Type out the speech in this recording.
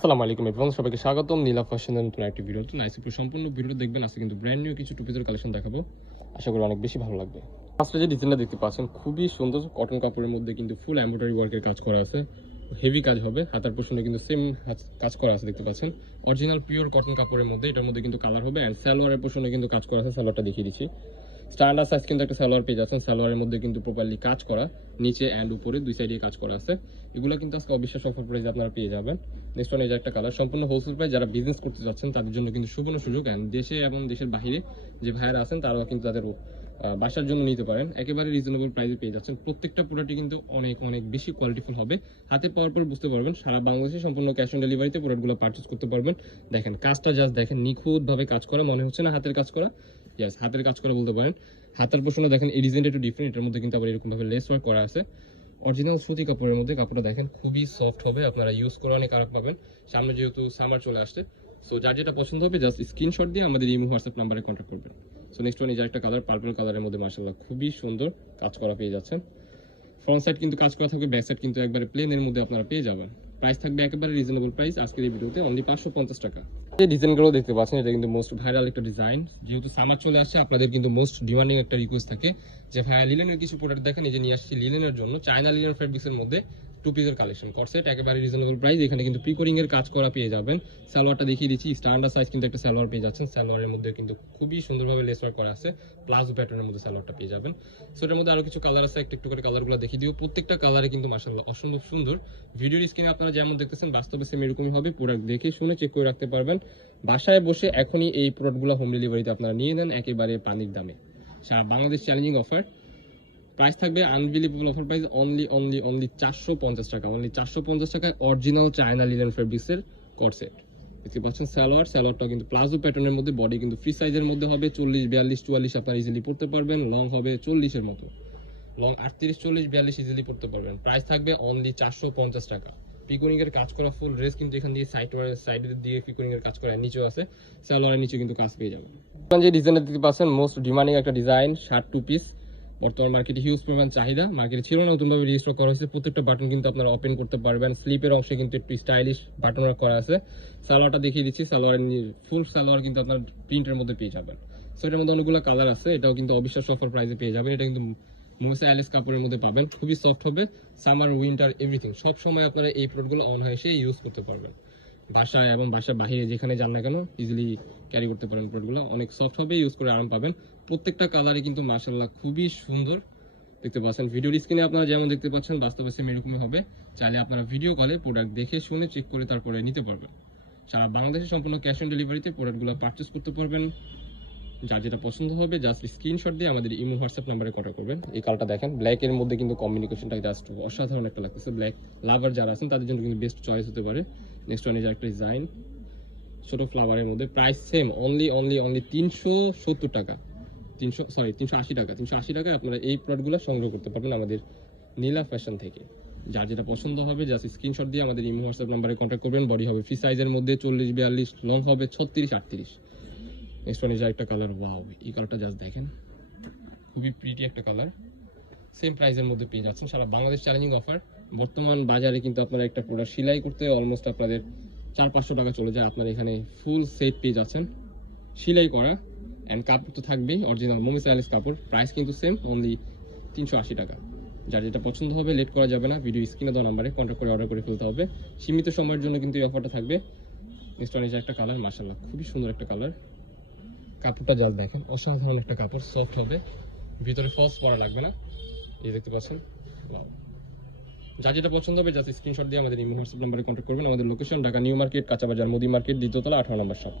আসসালামু আলাইকুম এভরিওয়ান, সবাইকে স্বাগতম নীলা ফ্যাশনের নতুন একটি ভিডিওতে। সম্পূর্ণ ভিডিওটা দেখবেন। আজকে কিন্তু ব্র্যান্ড নিউ কিছু টুপিজের কালেকশন দেখাবো, আশা করি অনেক বেশি ভালো লাগবে। ফার্স্টে যে ডিজাইনটা দেখতে পাচ্ছেন খুবই সুন্দর, কটন কাপড়ের মধ্যে কিন্তু ফুল এমব্রয়ডারি ওয়ার্কের কাজ করা আছে, হেভি কাজ হবে। হাতার পোর্শনে কিন্তু সেম কাজ করা আছে, দেখতে পাচ্ছেন অরিজিনাল পিওর কটন কাপড়ের মধ্যে। এটার মধ্যে কিন্তু কালার হবে, অ্যান্ড সালোয়ারের পোর্শনে কিন্তু কাজ করা আছে। সালোয়ারটা দেখিয়ে দিচ্ছি। স্ট্যান্ডার্ড সাইজ কিন্তু একটা সালোয়ার পেয়ে যাচ্ছেন। সালোয়ারের মধ্যে কিন্তু প্রপারলি কাজ করা, নিচে অ্যান্ড উপরে দুই সাইডে কাজ করা আছে। এগুলো কিন্তু আজকে অবিশ্বাস অফার প্রাইসে আপনারা পেয়ে যাবেন। নেক্সট ওয়ান এই যে একটা কালার, সম্পূর্ণ হোলসেল প্রাইস। যারা বিজনেস করতে যাচ্ছেন তাদের জন্য কিন্তু সুবর্ণ সুযোগ, অ্যান্ড দেশে এবং দেশের বাইরে যে ভাইয়ারা আছেন তারাও কিন্তু তাদের বাসার জন্য নিতে পারেন। একেবারে রিজনেবল প্রাইসে পেয়ে যাচ্ছেন। প্রত্যেকটা প্রোডাক্টই কিন্তু অনেক অনেক বেশি কোয়ালিটিফুল হবে। হাতে পাওয়ার পর বুঝতে পারবেন। সারা বাংলাদেশে সম্পূর্ণ ক্যাশ অন ডেলিভারিতে প্রোডাক্টগুলো পারচেস করতে পারবেন। দেখেন কাজটা জাস্ট দেখেন, নিখুঁতভাবে কাজ করা, মনে হচ্ছে না হাতের কাজ করা। ইয়েস, হাতের কাজ করা বলতে পারেন। হাতার পোর্শনে দেখেন এই ডিজাইনটা একটু ডিফারেন্ট, এটার মধ্যে কিন্তু আবার এরকম ভাবে লেস ওয়ার্ক করা আছে। অরিজিনাল সুতি কাপড়ের মধ্যে, কাপড়টা দেখেন খুবই সফট হবে, আপনারা ইউজ করে অনেক আরাম পাবেন। সামনে যেহেতু সামার চলে আসছে, সো যার যেটা পছন্দ হবে জাস্ট স্ক্রিনশট দিয়ে আমাদের ইমো হোয়াটসঅ্যাপ নাম্বারে কন্ট্যাক্ট করবেন। সো নেক্সট ওয়ান এই যে একটা কালার, পার্পল কালারের মধ্যে মাশাআল্লাহ খুবই সুন্দর কাজ করা পেয়ে যাচ্ছেন। ফ্রন্ট সাইড কিন্তু কাজ করা থাকবে, ব্যাক সাইড কিন্তু একবারে প্লেনের মধ্যে আপনারা পেয়ে যাবেন। প্রাইস থাকবে একেবারে রিজনেবল প্রাইস আজকের এই ভিডিওতে, অনলি 550 টাকা। এই ডিজাইনগুলো দেখতে পাচ্ছেন, এটা কিন্তু মোস্ট ভাইরাল একটা ডিজাইন। যেহেতু সামার চলে আসছে, আপনাদের কিন্তু মোস্ট ডিমান্ডিং একটা রিকোয়েস্ট থাকে যে ভাইয়া লিলেনের কিছু প্রোডাক্ট দেখেন। এই যে নিয়ে আসছি লিলেনের জন্য, চায়না লিলেন ফ্যাব্রিক্সের মধ্যে টু পিসের কালেকশন করসেট, একেবারে রিজনেবল প্রাইস। এখানে কিন্তু প্রিকোরিং এর কাজ করা পেয়ে যাবেন। সালোয়ারটা দেখিয়ে দিচ্ছি, স্ট্যান্ডার্ড সাইজ কিন্তু একটা সালোয়ার পেয়ে যাচ্ছেন। সালোয়ারের মধ্যে কিন্তু খুবই সুন্দরভাবে লেস ওয়ার্ক করা আছে, প্লাজো প্যাটার্নের মধ্যে সালোয়ারটা পেয়ে যাবেন। সো এটার মধ্যে আরো কিছু কালার আছে, একটু একটু করে কালারগুলো দেখিয়ে দিও। প্রত্যেকটা কালারে কিন্তু মাশাআল্লাহ অসম্ভব সুন্দর। ভিডিওর স্ক্রিনে আপনারা যেমন দেখতেছেন বাস্তবে সেম এরকমই হবে। প্রোডাক্ট দেখে শুনে চেক করে রাখতে পারবেন। বাসায় বসে এখনই এই প্রোডাক্টগুলো হোম ডেলিভারিতে আপনারা নিয়ে নেন একেবারে পানির দামে। সারা বাংলাদেশ চ্যালেঞ্জিং অফার। প্রাইস থাকবে আনবিলিভেবল অফার প্রাইস, অনলি 450 টাকা। অনলি 450 টাকায় অরিজিনাল চায়না লিনেন ফেব্রিক্সের কটসেট দেখতে পাচ্ছেন। সালোয়ারটাও কিন্তু প্লাজো প্যাটার্নের মধ্যে, বডি কিন্তু ফ্রি সাইজের মধ্যে হবে। 40, 42, 44 আপনারা ইজিলি পড়তে পারবেন। লং হবে 40 এর মতো, লং 38, 40, 42 ইজিলি পড়তে পারবেন। প্রাইস থাকবে অনলি 450 টাকা। পিকোনিং এর কাজ করা ফুল ড্রেস কিন্তু এখান দিয়ে সাইডের দিয়ে পিকোনিং এর কাজ করা, নিচেও আছে, সালোয়ারের নিচে কিন্তু কাজ পেয়ে যাবেন। যে ডিজাইনটা দিতে পাচ্ছেন মোস্ট ডিমান্ডিং একটা ডিজাইন, শার্ট টু পিস। বর্তমান মার্কেটে হিউজ পরিমাণ চাহিদা, মার্কেটে ছিল না, নতুনভাবে রিস্টক করা হয়েছে। প্রত্যেকটা বাটন কিন্তু আপনারা ওপেন করতে পারবেন। স্লিপের অংশে কিন্তু একটু স্টাইলিশ বাটন ওয়ার্ক করা আছে। সালোয়ারটা দেখিয়ে দিচ্ছি, সালোয়ারের ফুল সালোয়ার কিন্তু আপনার প্রিন্টের মধ্যে পেয়ে যাবেন। সো এটার মধ্যে অনেকগুলো কালার আছে, এটাও কিন্তু অবিশ্বাস অফার প্রাইসে পেয়ে যাবেন। এটা কিন্তু মোসা অ্যালিস কাপড়ের মধ্যে পাবেন, খুবই সফট হবে। সামার উইন্টার এভরিথিং সব সময় আপনারা এই প্রোডাক্টগুলো অন হয়ে এসে ইউজ করতে পারবেন। বাসায় এবং বাসার বাইরে যেখানে যান না কেন ইজিলি ক্যারি করতে পারেন। প্রোডাক্টগুলো অনেক সফট হবে, ইউজ করে আরাম পাবেন। প্রত্যেকটা কালারে কিন্তু মাশাআল্লাহ খুবই সুন্দর দেখতে পাচ্ছেন। ভিডিওর স্ক্রিনে আপনারা যেমন দেখতে পাচ্ছেন বাস্তবে সেম এরকমই হবে। চাইলে আপনারা ভিডিও কলে প্রোডাক্ট দেখে শুনে চেক করে তারপরে নিতে পারবেন। সারা বাংলাদেশে সম্পূর্ণ ক্যাশ অন ডেলিভারিতে প্রোডাক্টগুলো পারচেস করতে পারবেন। যার যেটা পছন্দ হবে জাস্ট স্ক্রিনশট দিয়ে আমাদের ইমো হোয়াটসঅ্যাপ নাম্বারে কন্ট্যাক্ট করবেন। এই কালারটা দেখেন, ব্ল্যাক এর মধ্যে কিন্তু কম্বিনেশনটা জাস্ট অসাধারণ একটা লাগতেছে। ব্ল্যাক লাভার যারা আছেন তাদের জন্য কিন্তু বেস্ট চয়েস হতে পারে। নেক্সট ওয়ান এই যে একটা ডিজাইন, ছোট ফ্লাওয়ারের মধ্যে। প্রাইস সেম, অনলি 370 টাকা। 380 টাকা। 380 টাকায় আপনারা এই প্রোডাক্টগুলো সংগ্রহ করতে পারবেন আমাদের নীলা ফ্যাশন থেকে। যার যেটা পছন্দ হবে জাস্ট স্ক্রিনশট দিয়ে আমাদের ইমো হোয়াটসঅ্যাপ নাম্বারে কন্ট্যাক্ট করবেন। বডি হবে ফ্রি সাইজের মধ্যে 40, 42, লং হবে 36, 38। নেক্সট ওয়ান এই যে একটা কালার, ওয়াও এই কালারটা জাস্ট দেখেন, খুবই প্রিটি একটা কালার। সেম প্রাইসের মধ্যে পেয়ে যাচ্ছেন। সারা বাংলাদেশ চ্যালেঞ্জিং অফার। বর্তমান বাজারে কিন্তু আপনারা একটা প্রোডাক্ট সেলাই করতে অলমোস্ট আপনাদের 400-500 টাকা চলে যায়। আপনারা এখানে ফুল সেট পেয়ে যাচ্ছেন সেলাই করা, অ্যান্ড কাপড় তো থাকবেই অরিজিনাল মোমিস অ্যালিস কাপড়। প্রাইস কিন্তু সেম, অনলি 380 টাকা। যার যেটা পছন্দ হবে লেট করা যাবে না, ভিডিও স্ক্রিনে দেওয়া নাম্বারে কন্ট্যাক্ট করে অর্ডার করে ফেলতে হবে। সীমিত সময়ের জন্য কিন্তু এই অফারটা থাকবে। নেক্সট ওয়ান এই যে একটা কালার, মাশাআল্লাহ খুবই সুন্দর একটা কালার। কাপড়টা জাস্ট দেখেন, অসাধারণ একটা কাপড়, সফট হবে, ভিতরে ফলস পরা লাগবে না। এই দেখতে পাচ্ছেন, যার যেটা পছন্দ হবে জাস্ট স্ক্রিনশট দিয়ে আমাদের ইমো হোয়াটসঅ্যাপ নাম্বারে কন্ট্যাক্ট করবেন। আমাদের লোকেশন ঢাকা নিউ মার্কেট, কাঁচা বাজার, মুদি মার্কেট, দ্বিতীয় তলা, 18 নম্বর শপ।